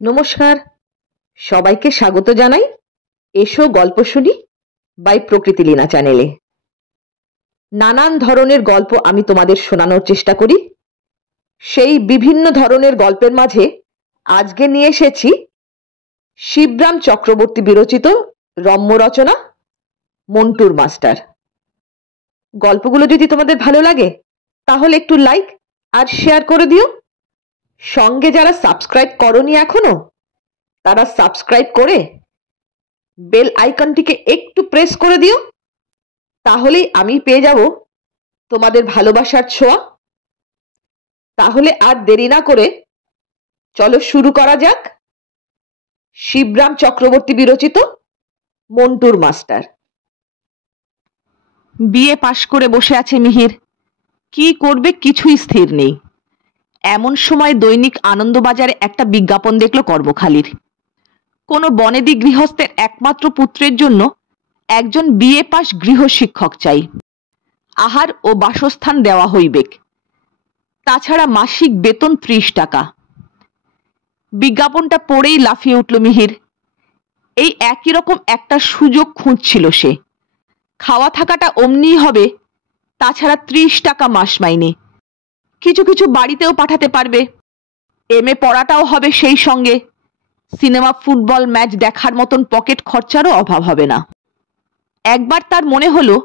নমস্কার, সবাইকে স্বাগত জানাই। এসো গল্প শুনি বাই প্রকৃতি লীনা চ্যানেলে। নানান ধরনের গল্প আমি তোমাদের শোনানোর চেষ্টা করি। সেই বিভিন্ন ধরনের গল্পের মাঝে আজকে নিয়ে এসেছি শিবরাম চক্রবর্তী বিরচিত রম্য রচনা মন্টুর মাস্টার। গল্পগুলো যদি তোমাদের ভালো লাগে তাহলে একটু লাইক আর শেয়ার করে দিও। সঙ্গে যারা সাবস্ক্রাইব করনি এখনো, তারা সাবস্ক্রাইব করে বেল আইকনটিকে একটু প্রেস করে দিও, তাহলেই আমি পেয়ে যাব তোমাদের ভালোবাসার ছোঁয়া। তাহলে আর দেরি না করে চলো শুরু করা যাক শিবরাম চক্রবর্তী বিরচিত মন্টুর মাস্টার। বিএ পাশ করে বসে আছে মিহির। কি করবে কিছুই স্থির নেই। এমন সময় দৈনিক আনন্দবাজারে একটা বিজ্ঞাপন দেখল কর্মখালির। কোনো বনেদি গৃহস্থের একমাত্র পুত্রের জন্য একজন বিএ পাশ গৃহশিক্ষক চাই। আহার ও বাসস্থান দেওয়া হইবেক, তাছাড়া মাসিক বেতন ৩০ টাকা। বিজ্ঞাপনটা পড়েই লাফিয়ে উঠল মিহির। এই একই রকম একটা সুযোগ খুঁজছিল সে। খাওয়া থাকাটা অমনিই হবে, তাছাড়া ৩০ টাকা মাস মাইনে। কিছু কিছু বাড়িতেও পাঠাতে পারবে। এমএ পড়াটাও হবে সেই সঙ্গে। সিনেমা ফুটবল ম্যাচ দেখার মতন পকেট খরচারও অভাব হবে না। একবার তার মনে হলো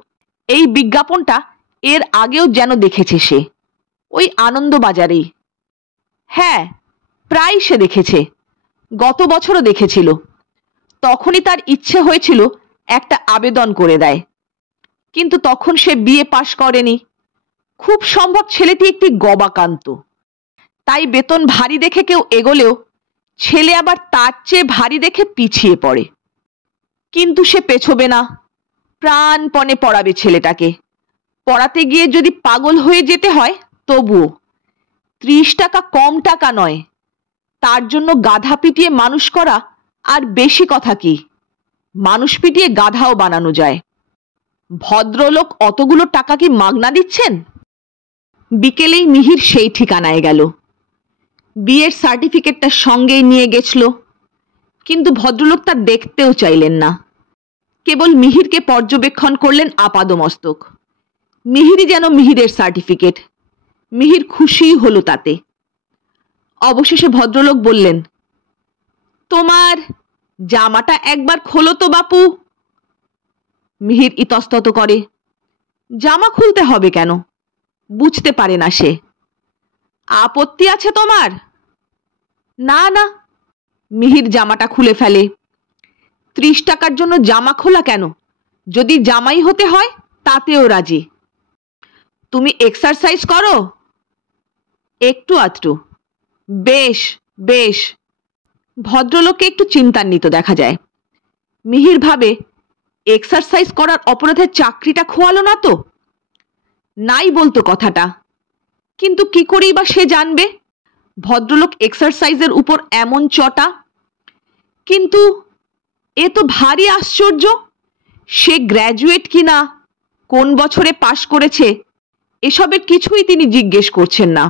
এই বিজ্ঞাপনটা এর আগেও যেন দেখেছে সে, ওই আনন্দবাজারেই। হ্যাঁ, প্রায় সে দেখেছে। গত বছরও দেখেছিল। তখনই তার ইচ্ছে হয়েছিল একটা আবেদন করে দেয়, কিন্তু তখন সে বিএ পাশ করেনি। খুব সম্ভব ছেলেটি একটি গবাকান্ত। তাই বেতন ভারী দেখে কেউ এগোলেও ছেলে আবার তার চেয়ে ভারী দেখে পিছিয়ে পড়ে। কিন্তু সে পেছবে না, প্রাণপণে পড়াবে ছেলেটাকে। পড়াতে গিয়ে যদি পাগল হয়ে যেতে হয় তবুও। ৩০ টাকা কম টাকা নয়। তার জন্য গাধা পিটিয়ে মানুষ করা আর বেশি কথা কি, মানুষ পিটিয়ে গাধাও বানানো যায়। ভদ্রলোক অতগুলো টাকা কি মাগনা দিচ্ছেন? বিকেলেই মিহির সেই ঠিকানায় গেল। বিয়ের সার্টিফিকেটটা সঙ্গেই নিয়ে গেছিল, কিন্তু ভদ্রলোক তা দেখতেও চাইলেন না। কেবল মিহিরকে পর্যবেক্ষণ করলেন আপাদমস্তক। মিহিরই যেন মিহিরের সার্টিফিকেট। মিহির খুশিই হলো তাতে। অবশেষে ভদ্রলোক বললেন, তোমার জামাটা একবার খোলো তো বাপু। মিহির ইতস্তত করে। জামা খুলতে হবে কেন? বুঝতে পারে না সে। আপত্তি আছে তোমার? না না। মিহির জামাটা খুলে ফেলে। ৩০ টাকার জন্য জামা খোলা কেন? যদি জামাই হতে হয় তাতেও রাজি। তুমি এক্সারসাইজ করো? একটু আধটু। বেশ বেশ। ভদ্রলোককে একটু চিন্তান্বিত দেখা যায়। মিহির ভাবে, এক্সারসাইজ করার অপরাধে চাকরিটা খোয়ালো না তো? নাই বলতো কথাটা, কিন্তু কি করেই বা সে জানবে ভদ্রলোক এক্সারসাইজের উপর এমন চটা? কিন্তু এ তো ভারী আশ্চর্য। সে গ্র্যাজুয়েট কিনা, কোন বছরে পাশ করেছে, এসবের কিছুই তিনি জিজ্ঞেস করছেন না।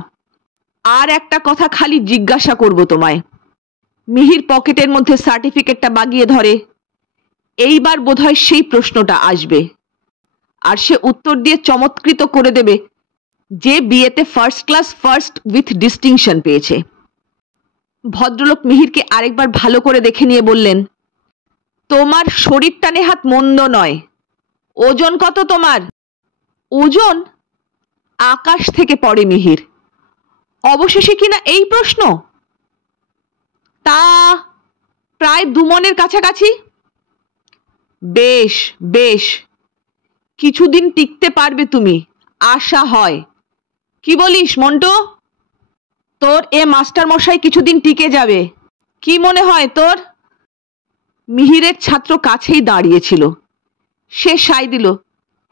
আর একটা কথা খালি জিজ্ঞাসা করব তোমায়। মিহির পকেটের মধ্যে সার্টিফিকেটটা বাগিয়ে ধরে। এইবার বোধহয় সেই প্রশ্নটা আসবে, আর সে উত্তর দিয়ে চমৎকৃত করে দেবে যে বিয়েতে first class first with distinction পেয়েছে। ভদ্রলোক মিহিরকে আরেকবার ভালো করে দেখে নিয়ে বললেন, তোমার শরীরটা নেহাত মন্দ নয়। ওজন কত তোমার? ওজন? আকাশ থেকে পড়ে মিহির। অবশেষে কিনা এই প্রশ্ন। তা প্রায় ২ মণের কাছাকাছি। বেশ বেশ। কিছুদিন টিকতে পারবে তুমি, আশা হয়। কি বলিস মন্টু? তোর এ মাস্টার মশাই কিছুদিন টিকে যাবে, কি মনে হয় তোর? মিহিরের ছাত্র কাছেই দাঁড়িয়েছিল। সে সায় দিল,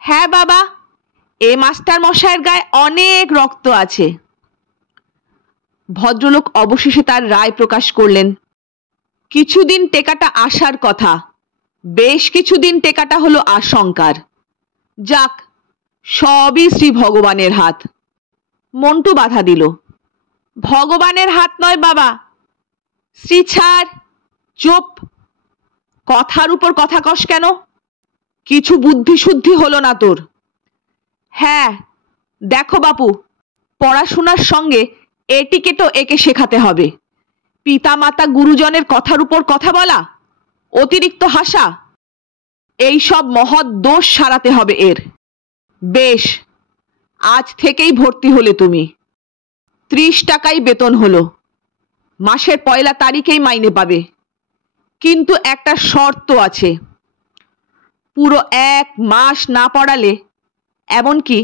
হ্যাঁ বাবা, এ মাস্টার মশাইয়ের গায়ে অনেক রক্ত আছে। ভদ্রলোক অবশেষে তার রায় প্রকাশ করলেন। কিছুদিন টেকাটা আসার কথা, বেশ কিছুদিন টেকাটা হলো আশঙ্কার। যাক, সবই শ্রী ভগবানের হাত। মন্টু বাধা দিল, ভগবানের হাত নয় বাবা, শ্রী ছাড়, চুপ। কথার উপর কথা কস কেন? কিছু বুদ্ধি শুদ্ধি হলো না তোর? হ্যাঁ দেখো বাপু, পড়াশোনার সঙ্গে এটিকেটও একে শেখাতে হবে। পিতামাতা গুরুজনের কথার উপর কথা বলা, অতিরিক্ত হাসা, এই সব মহৎ দোষ সারাতে হবে এর। বেশ, আজ থেকেই ভর্তি হলে তুমি। 30 টাকাই বেতন হলো, মাসের 1 তারিখেই মাইনে পাবে। কিন্তু একটা শর্ত আছে, পুরো 1 মাস না পড়ালে, এমনকি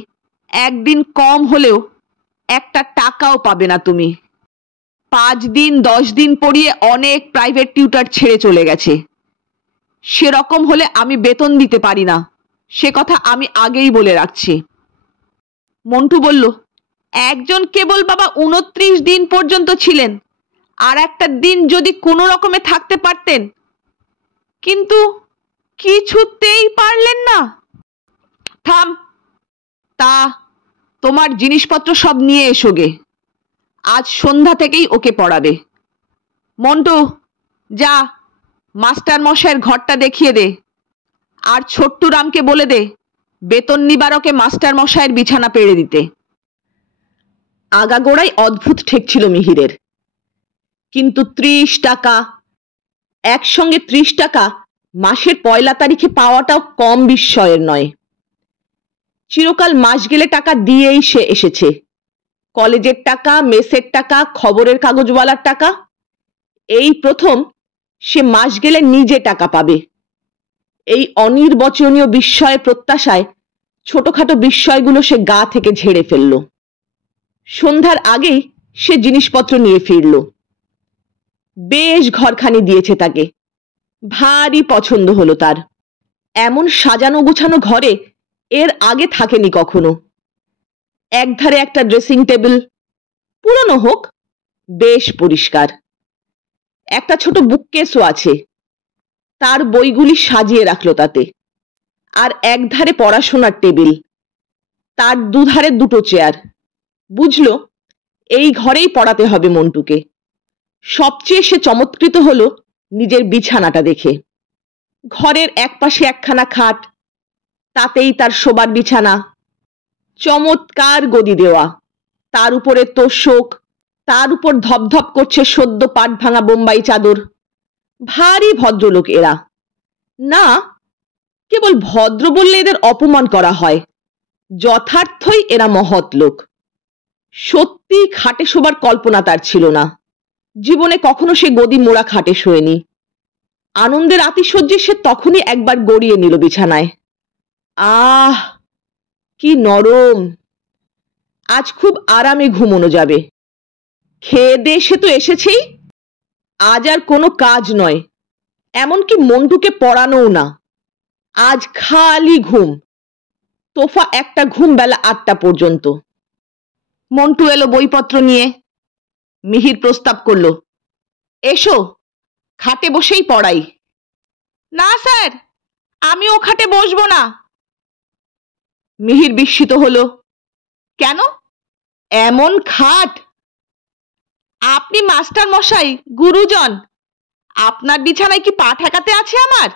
একদিন কম হলেও একটা টাকাও পাবে না তুমি। 5 দিন 10 দিন পড়িয়ে অনেক প্রাইভেট টিউটর ছেড়ে চলে গেছে। সেরকম হলে আমি বেতন দিতে পারি না, সে কথা আমি আগেই বলে রাখছি। মন্টু বলল, একজন কেবল বাবা 29 দিন পর্যন্ত ছিলেন, আর একটা দিন যদি কোনো রকমে থাকতে পারতেন, কিন্তু কিছুতেই পারলেন না। থাম, তা তোমার জিনিসপত্র সব নিয়ে এসো গে, আজ সন্ধ্যা থেকেই ওকে পড়াবে। মন্টু, যা মাস্টার মশাইয়ের ঘরটা দেখিয়ে দে, আর ছোট্টু রামকে বলে দে বেতন নিবারকে মাস্টার মশাইয়ের বিছানা পেড়ে দিতে। আগাগোড়াই অদ্ভুত ঠেকছিল মিহিরের, কিন্তু 30 টাকা, একসঙ্গে 30 টাকা মাসের 1 তারিখে পাওয়াটাও কম বিস্ময়ের নয়। চিরকাল মাস গেলে টাকা দিয়েই সে এসেছে, কলেজের টাকা, মেসের টাকা, খবরের কাগজওয়ালার টাকা। এই প্রথম সে মাস গেলে নিজে টাকা পাবে। এই অনির্বচনীয় বিস্ময় প্রত্যাশায় ছোটখাটো বিস্ময়গুলো সে গা থেকে ঝেড়ে ফেলল। সন্ধ্যার আগেই সে জিনিসপত্র নিয়ে ফিরল। বেশ ঘরখানি দিয়েছে তাকে, ভারী পছন্দ হলো তার। এমন সাজানো গোছানো ঘরে এর আগে থাকেনি কখনো। একধারে একটা ড্রেসিং টেবিল, পুরনো হোক, বেশ পরিষ্কার। একটা ছোট বুককেসও আছে, তার বইগুলি সাজিয়ে রাখলো তাতে। আর একধারে পড়াশোনার টেবিল, তার দুধারে 2টো চেয়ার। বুঝলো এই ঘরেই পড়াতে হবে মন্টুকে। সবচেয়ে সে চমৎকৃত হলো নিজের বিছানাটা দেখে। ঘরের একপাশে একখানা খাট, তাতেই তার শোবার বিছানা, চমৎকার গদি দেওয়া, তার উপরে তোষক, তার উপর ধপধপ করছে সদ্য পাট ভাঙা বোম্বাই চাদর। ভারী ভদ্রলোক এরা। না, কেবল ভদ্র বললে এদের অপমান করা হয়, যথার্থই এরা মহৎ লোক। সত্যি খাটে শোবার কল্পনা তার ছিল না। জীবনে কখনো সে গদি মোড়া খাটে শোয়নি। আনন্দের আতিশয্যে সে তখনই একবার গড়িয়ে নিল বিছানায়। আহ, কি নরম! আজ খুব আরামে ঘুমোনো যাবে। খেয়ে দিয়ে সে তো এসেছেই, আজ আর কোনো কাজ নয়, এমনকি মন্টুকে পড়ানোও না। আজ খালি ঘুম, তোফা একটা ঘুম বেলা 8টা পর্যন্ত। মন্টু এলো বইপত্র নিয়ে। মিহির প্রস্তাব করলো, এসো খাটে বসেই পড়াই। না স্যার, আমি ও খাটে বসবো না। মিহির বিস্মিত হলো, কেন? এমন খাট! আপনি মাস্টার মশাই, গুরুজন, আপনার বিছানায় কি পা ঠেকাতে আছে আমার?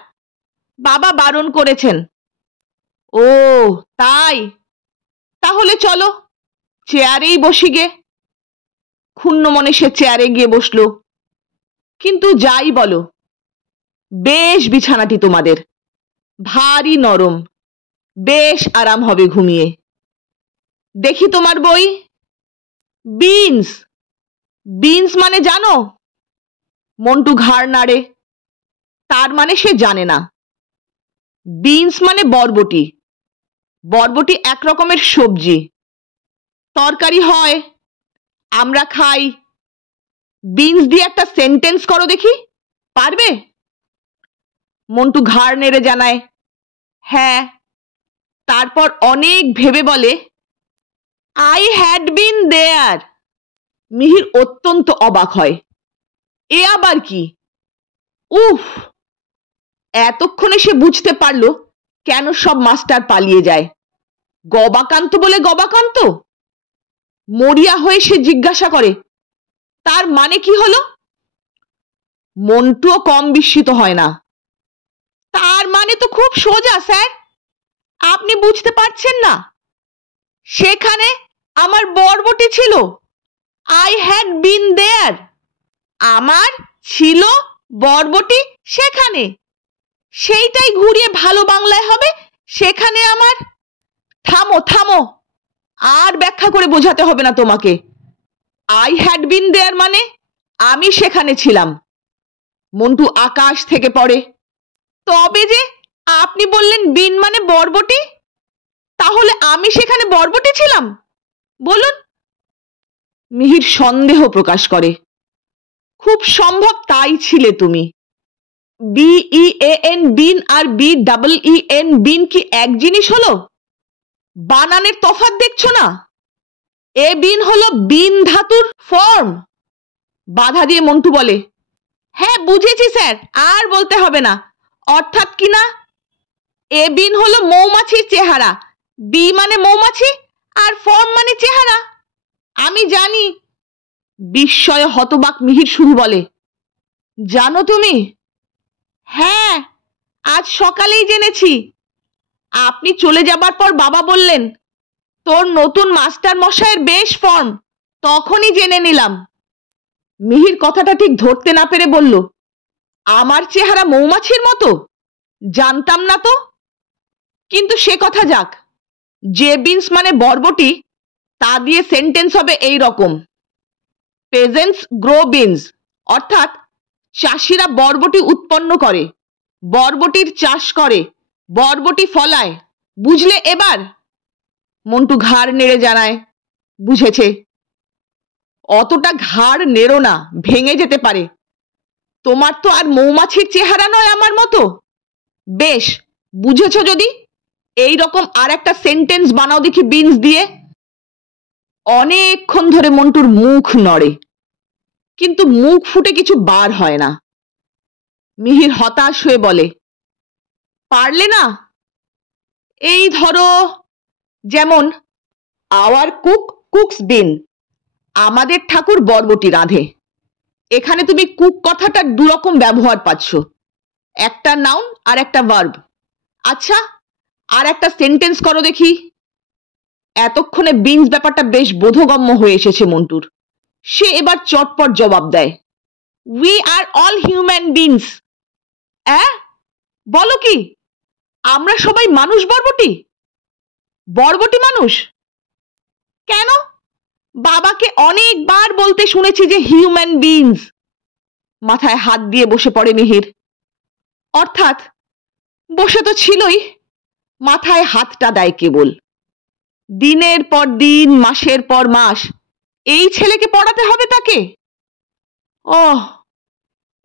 বাবা বারণ করেছেন। ও তাই, তাহলে চলো চেয়ারেই বসি গে। ক্ষুণ্ণ মনে সে চেয়ারে গিয়ে বসলো। কিন্তু যাই বলো, বেশ বিছানাটি তোমাদের, ভারী নরম, বেশ আরাম হবে ঘুমিয়ে। দেখি তোমার বই। বিনস? বিনস মানে জানো? মন্টু ঘাড় নাড়ে, তার মানে সে জানে না। বিনস মানে বরবটি। বরবটি এক রকমের সবজি, তরকারি হয়, আমরা খাই। বিনস দিয়ে একটা সেন্টেন্স করো দেখি, পারবে? মন্টু ঘাড় নেড়ে জানায়, হ্যাঁ। তারপর অনেক ভেবে বলে, আই হ্যাড বিন দেয়ার। মিহির অত্যন্ত অবাক হয়, এ আবার কি? উফ! এতক্ষণে সে বুঝতে পারল কেন সব মাস্টার পালিয়ে যায়। গবাকান্ত বলে গবাকান্ত? মরিয়া হয়ে সে জিজ্ঞাসা করে, তার মানে কি হলো? মন্টুও কম বিস্মিত হয় না। তার মানে তো খুব সোজা স্যার, আপনি বুঝতে পারছেন না? সেখানে আমার বরবটি ছিল। আই হ্যাড বিন দেয়ার। আমার ছিল বরবটি সেখানে। সেইটাই ঘুরিয়ে ভালো বাংলায় হবে সেখানে আমার। থামো থামো, আর ব্যাখ্যা করে বোঝাতে হবে না তোমাকে। আই হ্যাড বিন দেয়ার মানে আমি সেখানে ছিলাম। মন্টু আকাশ থেকে পড়ে। তবে যে আপনি বললেন বিন মানে বরবটি, তাহলে আমি সেখানে বরবটি ছিলাম বলুন? মিহির সন্দেহ প্রকাশ করে। খুব সম্ভব তাই ছিলে তুমি। BEAN বিন আর BEEN বিন কি এক জিনিস হলো? বানানের তফাৎ দেখছো না? এ বিন হলো বিন ধাতুর ফর্ম। বাধা দিয়ে মন্টু বলে, হ্যাঁ বুঝেছি স্যার, আর বলতে হবে না। অর্থাৎ কি না, এ বিন হলো মৌমাছির চেহারা, বি মানে মৌমাছি, আর ফর্ম মানে চেহারা। আমি জানি। বিস্ময়ে হতবাক মিহির শুধু বলে, জানো তুমি? হ্যাঁ, আজ সকালেই জেনেছি। আপনি চলে যাবার পর বাবা বললেন, তোর নতুন মাস্টার মশাইয়ের বেশ ফর্ম। তখনই জেনে নিলাম। মিহির কথাটা ঠিক ধরতে না পেরে বলল, আমার চেহারা মৌমাছির মতো? জানতাম না তো। কিন্তু সে কথা যাক, যে বিনস মানে বরবটি, তা দিয়ে সেন্টেন্স হবে এই রকম, পেজেন্টস গ্রো বিনস। অর্থাৎ চাষিরা বরবটি উৎপন্ন করে, বরবটির চাষ করে, বরবটি ফলায়। বুঝলে এবার? মন্টু ঘাড় নেড়ে জানায়, বুঝেছে। অতটা ঘাড় নেড়ো না, ভেঙে যেতে পারে। তোমার তো আর মৌমাছির চেহারা নয় আমার মতো। বেশ, বুঝেছ যদি এই রকম আর একটা সেন্টেন্স বানাও দেখি বিনস দিয়ে। অনেকক্ষণ ধরে মন্টুর মুখ নড়ে, কিন্তু মুখ ফুটে কিছু বার হয় না। মিহির হতাশ হয়ে বলে, পারলে না? এই ধরো, যেমন আওয়ার কুক কুকস বিন, আমাদের ঠাকুর বরবটি রাঁধে। এখানে তুমি কুক কথাটা দুরকম ব্যবহার পাচ্ছ, একটা নাউন আর একটা ভার্ব। আচ্ছা, আর একটা সেন্টেন্স করো দেখি। এতক্ষণে বিনস ব্যাপারটা বেশ বোধগম্য হয়ে এসেছে মন্টুর। সে এবার চটপট জবাব দেয়, we are all human beans. বলো কি, আমরা সবাই মানুষ বরবটি? বরবটি মানুষ? কেন? বাবাকে অনেকবার বলতে শুনেছি যে হিউম্যান বিনস। মাথায় হাত দিয়ে বসে পড়ে মিহির। অর্থাৎ বসে তো ছিলই, মাথায় হাতটা দেয় কেবল। দিনের পর দিন, মাসের পর মাস এই ছেলেকে পড়াতে হবে তাকে। ওহ,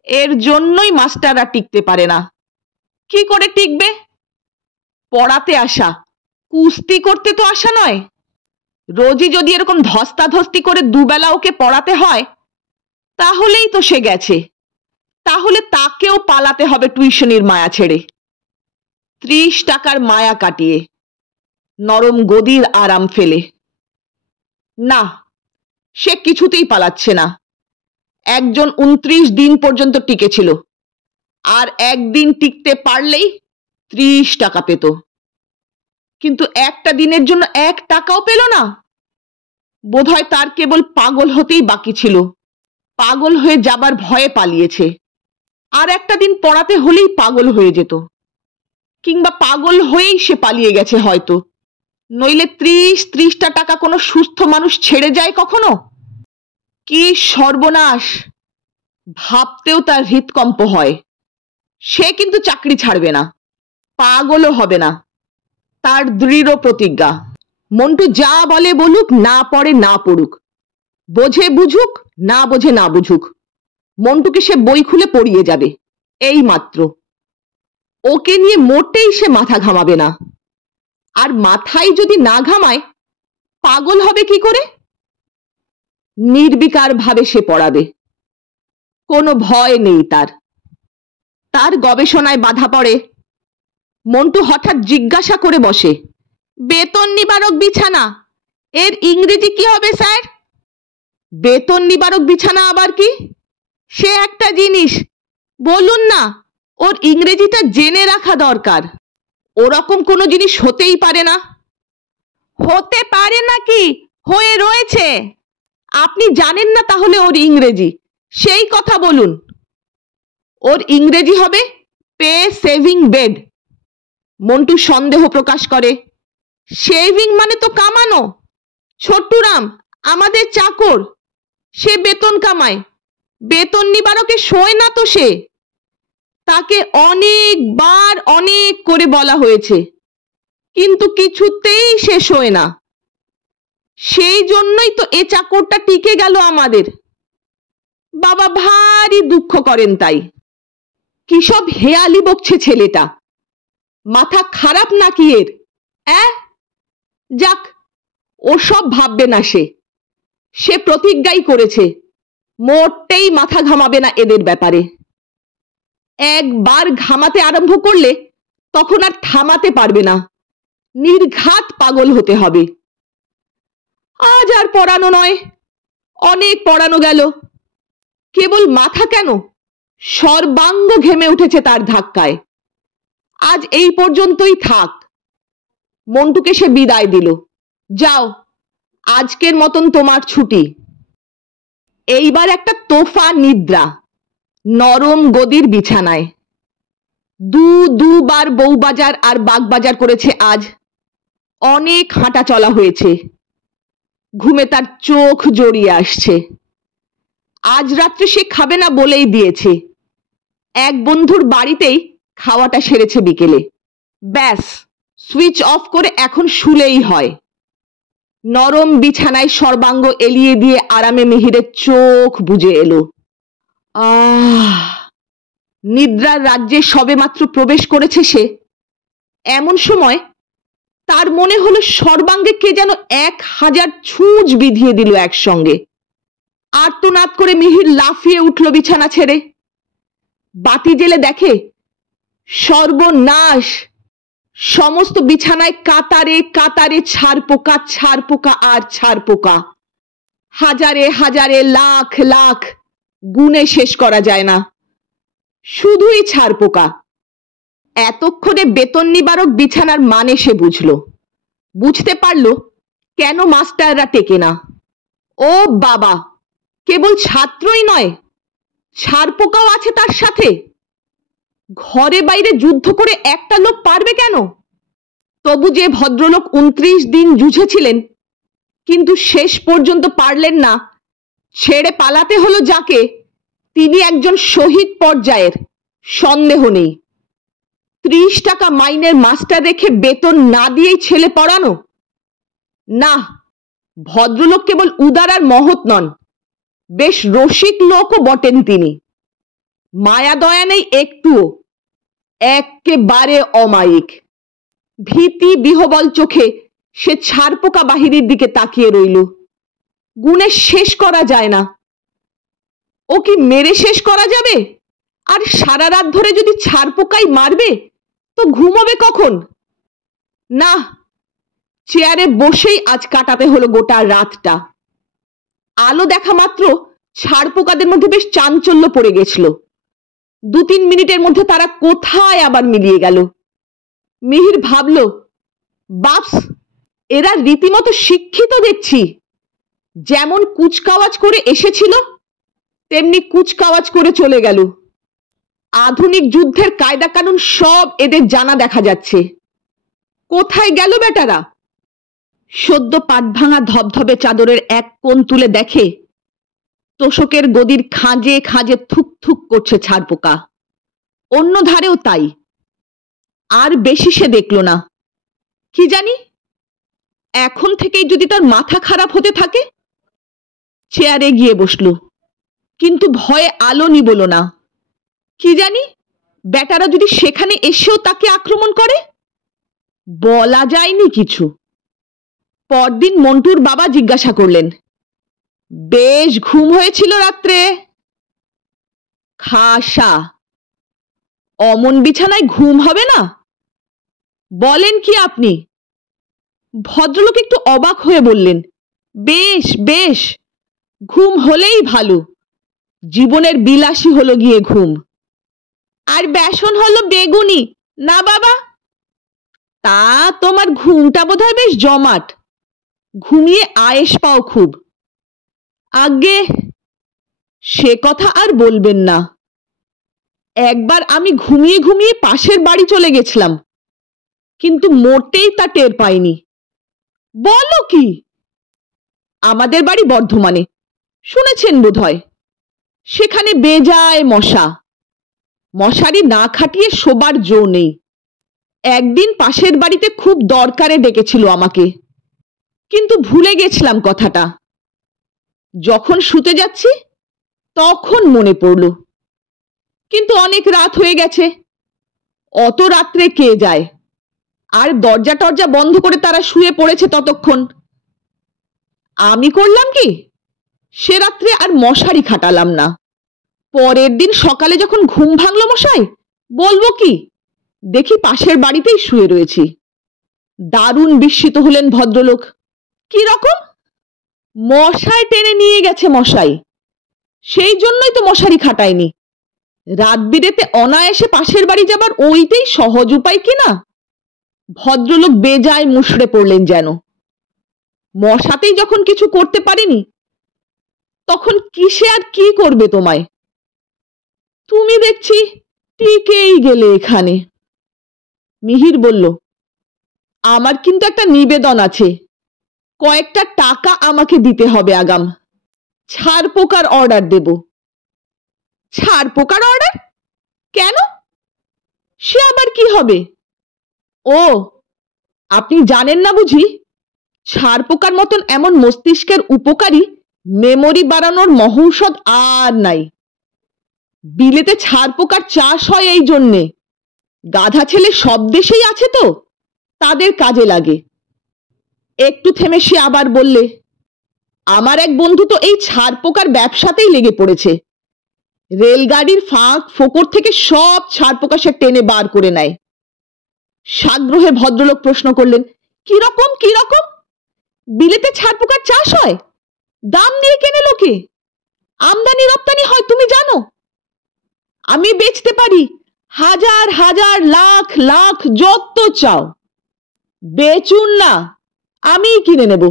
এর জন্যই মাস্টাররা টিকতে পারে না। কি করে টিকবে? পড়াতে আসা, কুস্তি করতে তো আসা নয়। রোজই যদি এরকম ধস্তাধস্তি করে দুবেলা ওকে পড়াতে হয়, তাহলেই তো সে গেছে। তাহলে তাকেও পালাতে হবে টিউশনির মায়া ছেড়ে, 30 টাকার মায়া কাটিয়ে, নরম গদির আরাম ফেলে। না, সে কিছুতেই পালাচ্ছে না। একজন 29 দিন পর্যন্ত টিকেছিল, আর একদিন টিকতে পারলেই 30 টাকা পেত। কিন্তু একটা দিনের জন্য 1 টাকাও পেল না। বোধহয় তার কেবল পাগল হতেই বাকি ছিল। পাগল হয়ে যাবার ভয়ে পালিয়েছে। আর একটা দিন পড়াতে হলেই পাগল হয়ে যেত, কিংবা পাগল হয়েই সে পালিয়ে গেছে হয়তো। নইলে 30টা টাকা কোনো সুস্থ মানুষ ছেড়ে যায় কখনো? কি সর্বনাশ! ভাবতেও তার হৃৎকম্প হয়। সে কিন্তু চাকরি ছাড়বে না, পাগলও হবে না, তার দৃঢ় প্রতিজ্ঞা। মন্টু যা বলে বলুক, না পড়ে না পড়ুক, বোঝে বুঝুক, না বোঝে না বুঝুক, মন্টুকে সে বই খুলে পড়িয়ে যাবে, এই মাত্র। ওকে নিয়ে মোটেই সে মাথা ঘামাবে না। আর মাথায় যদি না ঘামায়, পাগল হবে কি করে? নির্বিকার ভাবে সে পড়াবে, কোনো ভয় নেই তার। তার গবেষণায় বাধা পড়ে। মন্টু হঠাৎ জিজ্ঞাসা করে বসে, বেতন নিবারক বিছানা এর ইংরেজি কি হবে স্যার? বেতন নিবারক বিছানা আবার কি? সে একটা জিনিস, বলুন না, ওর ইংরেজিটা জেনে রাখা দরকার। ওরকম কোনো জিনিস হতেই পারে না। হতে পারে নাকি, হয়ে রয়েছে। আপনি জানেন না তাহলে ওর ইংরেজি? সেই কথা বলুন। ওর ইংরেজি হবে পে সেভিং বেড। মন্টু সন্দেহ প্রকাশ করে। সেভিং মানে তো কামানো। ছোট্টুরাম আমাদের চাকর, সে বেতন কামায়, বেতন নিবারকে শোয় না তো সে। তাকে অনেকবার অনেক করে বলা হয়েছে, কিন্তু কিছুতেই সে শোয় না। সেই জন্যই তো এ চাকরটা টিকে গেল আমাদের। বাবা ভারী দুঃখ করেন তাই। কি সব হেয়ালি বকছে ছেলেটা, মাথা খারাপ নাকি এর? যাক, ওসব ভাববে না সে প্রতিজ্ঞাই করেছে মোটেই মাথা ঘামাবে না এদের ব্যাপারে। একবার ঘামাতে আরম্ভ করলে তখন আর থামাতে পারবে না, নির্ঘাত পাগল হতে হবে। আজ আর পড়ানো নয়, অনেক পড়ানো গেল। কেবল মাথা কেন, সর্বাঙ্গ ঘেমে উঠেছে তার ধাক্কায়। আজ এই পর্যন্তই থাক। মন্টুকে সে বিদায় দিল। যাও, আজকের মতন তোমার ছুটি। এইবার একটা তোফা নিদ্রা, নরম গদির বিছানায়। দুবার বউবাজার আর বাগবাজার করেছে আজ। অনেক হাঁটা চলা হয়েছে। ঘুমে তার চোখ জড়িয়ে আসছে। আজ রাত্রে সে খাবে না বলেই দিয়েছে। এক বন্ধুর বাড়িতেই খাওয়াটা সেরেছে বিকেলে। ব্যাস, সুইচ অফ করে এখন শুলেই হয়। নরম বিছানায় সর্বাঙ্গ এলিয়ে দিয়ে আরামে মিহিরের চোখ বুজে এলো। নিদ্রার রাজ্যে সবেমাত্র প্রবেশ করেছে সে। এমন সময় তার মনে হলো সর্বাঙ্গে কে যেন 1000 ছুঁচ বিধিয়ে দিল একসঙ্গে। আর্তনাদ করে মিহির লাফিয়ে উঠল বিছানা ছেড়ে। বাতি জেলে দেখে সর্বনাশ, সমস্ত বিছানায় কাতারে কাতারে ছারপোকা আর ছারপোকা। হাজারে হাজারে লাখ লাখ, গুণে শেষ করা যায় না। শুধুই ছারপোকা। এতক্ষণে বেতন নিবারক বিছানার মানে সে বুঝতে পারল কেন মাস্টাররা টেকে না। ও বাবা, কেবল ছাত্রই নয়, ছারপোকাও আছে তার সাথে। ঘরে বাইরে যুদ্ধ করে একটা লোক পারবে কেন? তবু যে ভদ্রলোক 29 দিন যুঝেছিলেন, কিন্তু শেষ পর্যন্ত পারলেন না, ছেড়ে পালাতে হলো যাকে, তিনি একজন শহীদ পর্যায়ের, সন্দেহ নেই। 30 টাকা মাইনের মাস্টার রেখে বেতন না দিয়েই ছেলে পড়ানো? না, ভদ্রলোক কেবল উদার আর মহৎ নন, বেশ রসিক লোকও বটেন তিনি। মায়া দয়া নেই একটুও, একেবারে অমায়িক। ভীতি বিহবল চোখে সে ছারপোকা বাহিনীর দিকে তাকিয়ে রইল। গুণে শেষ করা যায় না। ও কি মেরে শেষ করা যাবে? আর সারা রাত ধরে যদি ছারপোকাই মারবে তো ঘুমোবে কখন? না, চেয়ারে বসেই আজ কাটাতে হলো গোটা রাতটা। আলো দেখা মাত্র ছারপোকাদের মধ্যে বেশ চাঞ্চল্য পড়ে গেছিল। 2-3 মিনিটের মধ্যে তারা কোথায় আবার মিলিয়ে গেল। মিহির ভাবল, বাপস, এরা রীতিমতো শিক্ষিত দেখছি। যেমন কুচকাওয়াজ করে এসেছিল তেমনি কুচকাওয়াজ করে চলে গেল। আধুনিক যুদ্ধের কায়দা কানুন সব এদের জানা দেখা যাচ্ছে। কোথায় গেল বেটারা? সদ্য পাট ভাঙা ধবধবে চাদরের এক কোণ তুলে দেখে তোষকের গদির খাঁজে খাঁজে থুক থুক করছে ছারপোকা। অন্য ধারেও তাই। আর বেশি সে দেখল না। কি জানি, এখন থেকেই যদি তার মাথা খারাপ হতে থাকে। চেয়ারে গিয়ে বসল, কিন্তু ভয়ে আলো নিবল না। কি জানি, বেটারা যদি সেখানে এসেও তাকে আক্রমণ করে? বলা যায়নি কিছু। পরদিন মন্টুর বাবা জিজ্ঞাসা করলেন, বেশ ঘুম হয়েছিল রাত্রে? খাসা। অমন বিছানায় ঘুম হবে না? বলেন কি আপনি? ভদ্রলোক একটু অবাক হয়ে বললেন, বেশ বেশ, ঘুম হলেই ভালো। জীবনের বিলাসী হলো গিয়ে ঘুম। আর বেসন হলো বেগুনি। না বাবা। তা তোমার ঘুমটা বোধহয় বেশ জমাট, ঘুমিয়ে আয়েশ পাও খুব। আগে সে কথা আর বলবেন না। একবার আমি ঘুমিয়ে ঘুমিয়ে পাশের বাড়ি চলে গেছিলাম, কিন্তু মোটেই তা টের পাইনি। বলো কি? আমাদের বাড়ি বর্ধমানে, শুনেছেন বোধহয়। সেখানে বেজায় মশা, মশারি না খাটিয়ে শোবার জো নেই। একদিন পাশের বাড়িতে খুব দরকারে ডেকেছিল আমাকে, কিন্তু ভুলে গেছিলাম কথাটা। যখন শুতে যাচ্ছি তখন মনে পড়ল, কিন্তু অনেক রাত হয়ে গেছে। অত রাত্রে কে যায়? আর দরজা টরজা বন্ধ করে তারা শুয়ে পড়েছে ততক্ষণ। আমি করলাম কি, সে রাত্রে আর মশারি খাটালাম না। পরের দিন সকালে যখন ঘুম ভাঙল মশাই, বলবো কি, দেখি পাশের বাড়িতেই শুয়ে রয়েছি। দারুণ বিস্মিত হলেন ভদ্রলোক। কি রকম? মশায় টেনে নিয়ে গেছে মশাই। সেই জন্যই তো মশারি খাটায়নি। রাত বিরেতে অনায়াসে পাশের বাড়ি যাবার ওইটাই সহজ উপায় কিনা। ভদ্রলোক বেজায় মুষড়ে পড়লেন যেন। মশাতেই যখন কিছু করতে পারিনি, তখন কিসে আর কি করবে তোমায়? তুমি দেখছি টিকেই গেলে এখানে। মিহির বলল, আমার কিন্তু একটা নিবেদন আছে। কয়েকটা টাকা আমাকে দিতে হবে আগাম। ছাড় পোকার অর্ডার দেব। ছাড় পোকার অর্ডার? কেন? সে আবার কি হবে? ও, আপনি জানেন না বুঝি? ছাড় পোকার মতন এমন মস্তিষ্কের উপকারী মেমোরি বাড়ানোর মহৌষধ আর নাই। বিলেতে ছাড় পোকার চাষ হয় এই জন্যে। গাধা ছেলে সব দেশেই আছে তো, তাদের কাজে লাগে। একটু থেমে সে আবার বললে, আমার এক বন্ধু তো এই ছাড় পোকার ব্যবসাতেই লেগে পড়েছে। রেলগাড়ির ফাঁক ফোকর থেকে সব ছাড় পোকা সে টেনে বার করে নেয়। সাগ্রহে ভদ্রলোক প্রশ্ন করলেন, কি রকম কি রকম? বিলেতে ছাড় পোকার চাষ হয়? দাম দিয়ে কেনে লোকে? আমদানি রপ্তানি হয় তুমি জানো? আমি বেচতে পারি হাজার হাজার লাখ লাখ, যত চাও। বেচুন না, আমি কিনে নেব।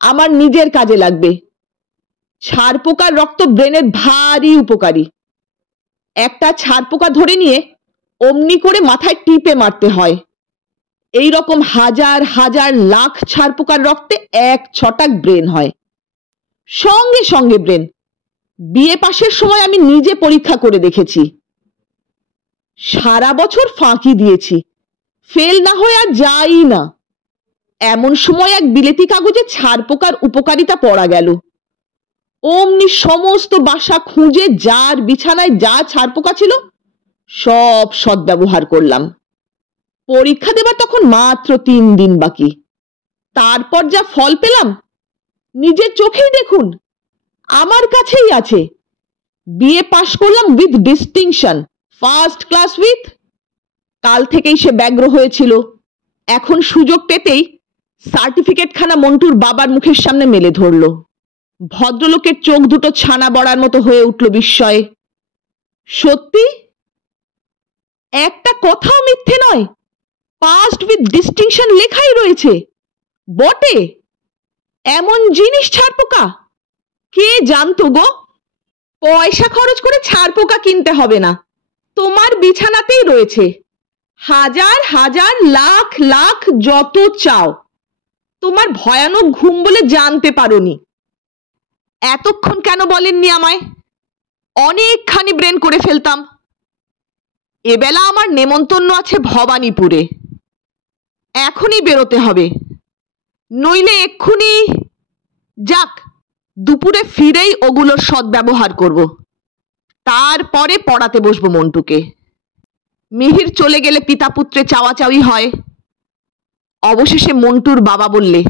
আমার নিজের কাজে লাগবে। ছাড় পোকার রক্ত ব্রেনের ভারী উপকারী। একটা ছাড় পোকা ধরে নিয়ে অমনি করে মাথায় টিপে মারতে হয়। এই রকম হাজার হাজার লাখ ছাড় পোকার রক্তে এক ছটাক ব্রেন হয়। সঙ্গে সঙ্গে ব্রেন। বিএ পাশের সময় আমি নিজে পরীক্ষা করে দেখেছি। সারা বছর ফাঁকি দিয়েছি, ফেল না হয়ে আর যাই না। এমন সময় এক বিলেতি কাগজে ছাড় পোকার উপকারিতা পড়া গেল। অমনি সমস্ত বাসা খুঁজে যার বিছানায় যা ছাড় পোকা ছিল সব সদ্ব্যবহার করলাম। পরীক্ষা দেবার তখন মাত্র 3 দিন বাকি। তারপর যা ফল পেলাম নিজের চোখেই দেখুন, আমার কাছেই আছে। বিএ পাশ করলাম with distinction, first class with. কাল থেকেই সে ব্যগ্র হয়েছিল। এখন সুযোগ পেতেই সার্টিফিকেট খানা মন্টুর বাবার মুখের সামনে মেলে ধরল। ভদ্রলোকের চোখ দুটো ছানা বড়ার মতো হয়ে উঠল বিস্ময়ে। সত্যি? একটা কথাও মিথ্যে নয়? পাস্ট উইথ ডিস্টিংশন লেখাই রয়েছে। বটে? এমন জিনিস ছাড় পোকা? কে জানতো গো? পয়সা খরচ করে ছাড় পোকা কিনতে হবে না, তোমার বিছানাতেই রয়েছে। হাজার হাজার লাখ লাখ, যত চাও। তোমার ভয়ানক ঘুম বলে জানতে পারোনি। এতক্ষণ কেন বলেননি আমায়? অনেকখানি ব্রেন করে ফেলতাম। এবেলা আমার নেমন্তন্ন আছে ভবানীপুরে, এখনই বেরোতে হবে, নইলে এক্ষুনি। যাক, দুপুরে ফিরেই ওগুলোর সদ্ব্যবহার করব, তারপরে পড়াতে বসবো মন্টুকে। মিহির চলে গেলে পিতা পুত্রে চাওয়াচাওয়ি হয়। অবশেষে মন্টুর বাবা বললে,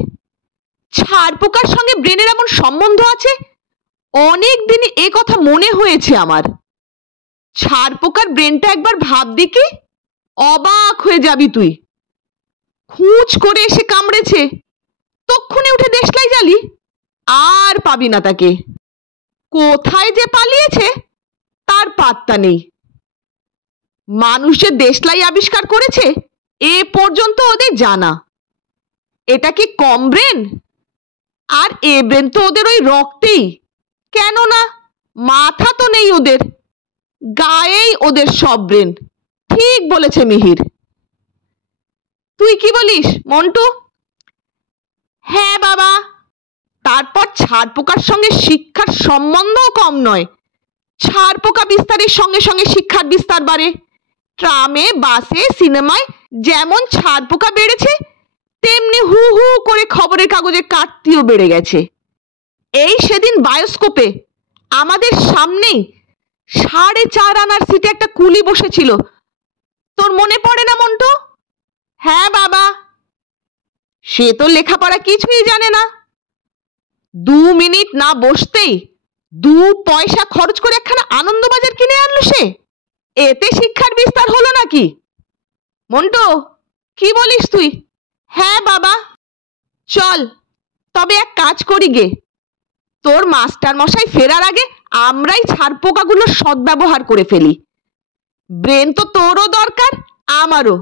ছাড় পোকার সঙ্গে ব্রেনের এমন সম্বন্ধ আছে? অনেক দিনই এ কথা মনে হয়েছে আমার। ছাড় পোকার ব্রেনটা একবার ভাব দেখি, অবাক হয়ে যাবি তুই। খুঁজ করে এসে কামড়েছে, তক্ষুনি উঠে দেশলাই জালি, আর পাবি না তাকে। কোথায় যে পালিয়েছে তার পাত্তা নেই। মানুষ যে দেশলাই আবিষ্কার করেছে এ পর্যন্ত ওদের জানা। এটা কি কম ব্রেন? আর এ ব্রেন তো ওদের ওই রক্তেই, কেননা মাথা তো নেই ওদের, গায়েই ওদের সব ব্রেন। ঠিক বলেছে মিহির। তুই কি বলিস মন্টু? হ্যাঁ বাবা। তারপর ছারপোকার সঙ্গে শিক্ষার সম্বন্ধও কম নয়। ছারপোকা বিস্তারের সঙ্গে সঙ্গে শিক্ষার বিস্তার বাড়ে। ট্রামে, বাসে, সিনেমায় যেমন ছারপোকা বেড়েছে, তেমনি হু হু করে খবরের কাগজে কাটতিও বেড়ে গেছে। এই সেদিন বায়োস্কোপে আমাদের সামনেই 4.5 আনার সিটে একটা কুলি বসেছিল, তোর মনে পড়ে না মন্টু? হ্যাঁ বাবা। সে তো লেখাপড়া কিছুই জানে না। 2 মিনিট না বসতেই 2 পয়সা খরচ করে একখানা আনন্দবাজার কিনে আনলো সে। এতে শিক্ষার বিস্তার হলো নাকি? মন্টু কি বলিস তুই? হ্যাঁ বাবা। চল তবে এক কাজ করি গে, তোর মাস্টার মশাই ফেরার আগে আমরাই ছারপোকাগুলোর সদ্ব্যবহার করে ফেলি। ব্রেন তো তোরও দরকার, আমারও।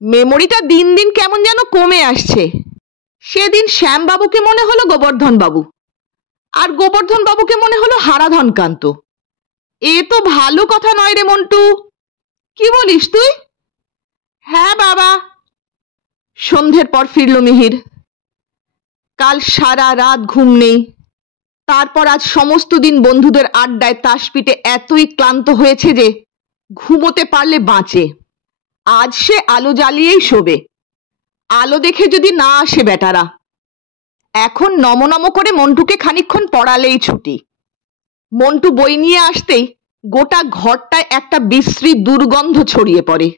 মেমোরিটা দিন দিন কেমন যেন কমে আসছে। সেদিন শ্যামবাবুকে মনে হলো গোবর্ধন বাবু, আর গোবর্ধন বাবুকে মনে হলো হারাধনকান্ত। এ তো ভালো কথা নয় রে মন্টু, কি বলিস তুই? হ্যাঁ বাবা। সন্ধ্যের পর ফিরল মিহির। কাল সারা রাত ঘুম নেই। তারপর আজ সমস্ত দিন বন্ধুদের আড্ডায় তাসপিটে এতই ক্লান্ত হয়েছে যে ঘুমোতে পারলে বাঁচে। আজ সে আলো জ্বালিয়েই শোবে, আলো দেখে যদি না আসে বেটারা। এখন নমনম করে মন্টুকে খানিকক্ষণ পড়ালেই ছুটি। মন্টু বই নিয়ে আসতেই গোটা ঘরটায় একটা বিশ্রী দুর্গন্ধ ছড়িয়ে পড়ে।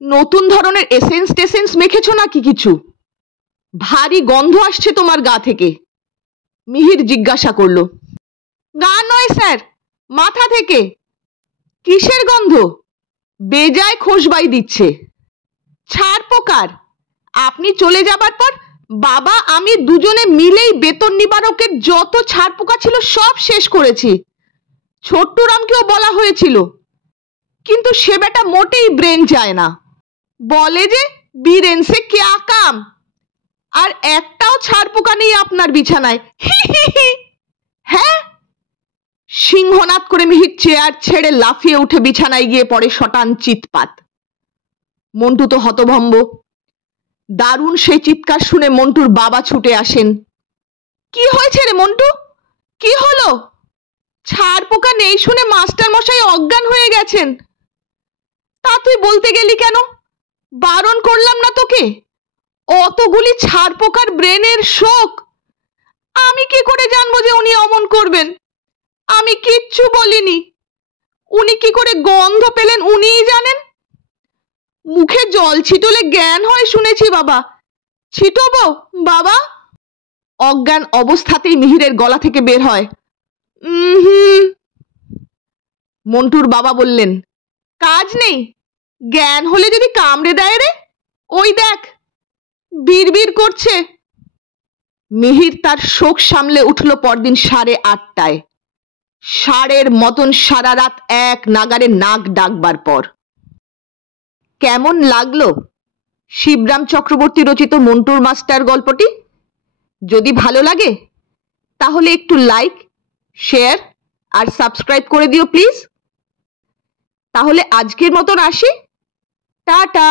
নতুন ধরনের এসেন্স টেসেন্স মেখেছ নাকি কিছু? ভারী গন্ধ আসছে তোমার গা থেকে। মিহির জিজ্ঞাসা করল। গা নয় স্যার, মাথা থেকে। কিসের গন্ধ? বেজায় খোশবাই দিচ্ছে। ছারপোকার। আপনি চলে যাবার পর বাবা আমি দুজনে মিলেই বেতন নিবারকের যত ছারপোকা ছিল সব শেষ করেছি। ছোট্টুরামকেও বলা হয়েছিল, কিন্তু সে বেটা মোটেই ব্রেন চায় না। বলে যে বীরেন সে ক্যা কাম। আর একটাও ছারপোকা নেই আপনার বিছানায়। হ্যাঁ? সিংহনাদ করে মিহির চেয়ার ছেড়ে লাফিয়ে উঠে বিছানায় গিয়ে পড়ে শটান চিৎপাত। মন্টু তো হতভম্ব। দারুণ সেই চিৎকার শুনে মন্টুর বাবা ছুটে আসেন। কি হয়েছে রে মন্টু? কি হলো? ছারপোকা নেই শুনে মাস্টার মশাই অজ্ঞান হয়ে গেছেন। তা তুই বলতে গেলি কেন? বারণ করলাম না তোকে? অতগুলি ছারপোকার ব্রেনের শোক। আমি কি করে জানবো যে উনি অমন করবেন? আমি কিচ্ছু বলিনি। উনি কি করে গন্ধ পেলেন উনিই জানেন। মুখে জল ছিটলে জ্ঞান হয় শুনেছি বাবা। ছিটবো বাবা? অজ্ঞান অবস্থাতেই মিহিরের গলা থেকে বের হয়, মন্টুর বাবা বললেন, কাজ নেই, জ্ঞান হলে যদি কামড়ে দেয় রে। ওই দেখ বিড়বিড় করছে। মিহির তার শোক সামলে উঠল পরদিন 8:30টায়। ষাঁড়ের মতন সারা রাত এক নাগারে নাক ডাকবার পর। কেমন লাগলো শিবরাম চক্রবর্তী রচিত মন্টুর মাস্টার গল্পটি? যদি ভালো লাগে তাহলে একটু লাইক, শেয়ার আর সাবস্ক্রাইব করে দিও প্লিজ। তাহলে আজকের মতন আসি, টাটা।